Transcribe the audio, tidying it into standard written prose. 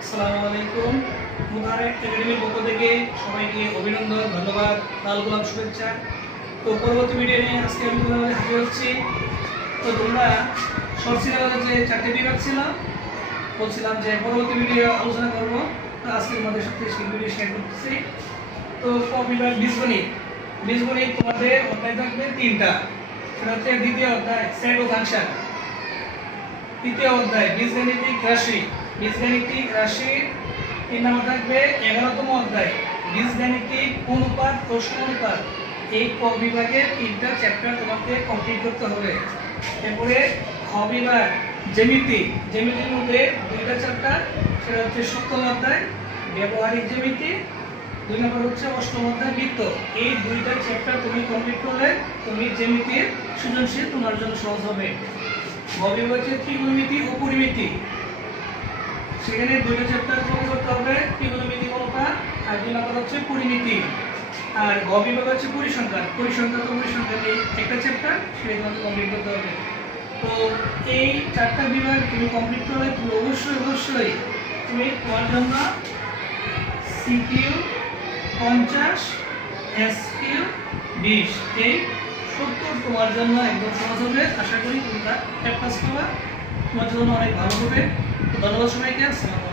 আসসালামু আলাইকুম। মুদারেক একাডেমির পক্ষ থেকে সবাইকে অভিনন্দন, ধন্যবাদ, লাল গোলাপ শুভেচ্ছা। তো পরবর্তী ভিডিও নিয়ে আজকে আমি তোমাদের হাজির হচ্ছি। তো তোমরা শর্ট সিলেবাসের যে 4টে বিভাগ ছিল, বলছিলাম যে পরবর্তী ভিডিও আলোচনা করব। তো আজকে তোমাদের সাথে সেই ভিডিও শেয়ার করতেছি। তো ক বিভাগ বীজগণিত। বীজগণিত তোমাদের অধ্যায় থাকবে 3টা। সেটা হচ্ছে দ্বিতীয় অধ্যায় সেট ও ফাংশন, তৃতীয় অধ্যায় বীজগাণিতিক রাশি। বীজগাণিতিক রাশি 3 নম্বর থাকবে 11তম অধ্যায় বীজগাণিতিক অনুপাত ও সমানুপাত। এই ক বিভাগের 3টা চ্যাপ্টার তোমাকে কমপ্লিট করতে হবে। এরপরে খ বিভাগ জ্যামিতি। জ্যামিতির মধ্যে 2টা চ্যাপ্টার, সেটা হচ্ছে 7ম অধ্যায় ব্যবহারিক জ্যামিতি, 2 নম্বর হচ্ছে 8ম অধ্যায় বৃত্ত। এই 2টা চ্যাপ্টার তুমি কমপ্লিট করলে তুমি জ্যামিতির সৃজনশীল তোমার জন্য সহজ হবে। গ বিভাগ হচ্ছে ত্রিকোণমিতি ও পরিমিতি। সেখানে 2টা চ্যাপ্টার কমপ্লিট করতে হবে, ত্রিকোণমিতি অনুপাত, আর 2 নম্বর হচ্ছে পরিমিতি। আর গ বিভাগ হচ্ছে পরিসংখ্যান। পরিসংখ্যান তো পরিসংখ্যান এই একটা চ্যাপ্টার, সেটা তোমাকে কমপ্লিট করতে হবে। তো এই 4টা বিভাগ তুমি কমপ্লিট করলে তুমি অবশ্যই তুমি তোমার জন্য সিকিউ 50, এসকিউ 20, এই 70 তোমার জন্য একদম সহজ হবে। আশা করি তোমরা 1 পাস পাবা, তোমার জন্য অনেক ভালো হবে। তো ধন্যবাদ সবাইকে। আসসালামু আলাইকুম।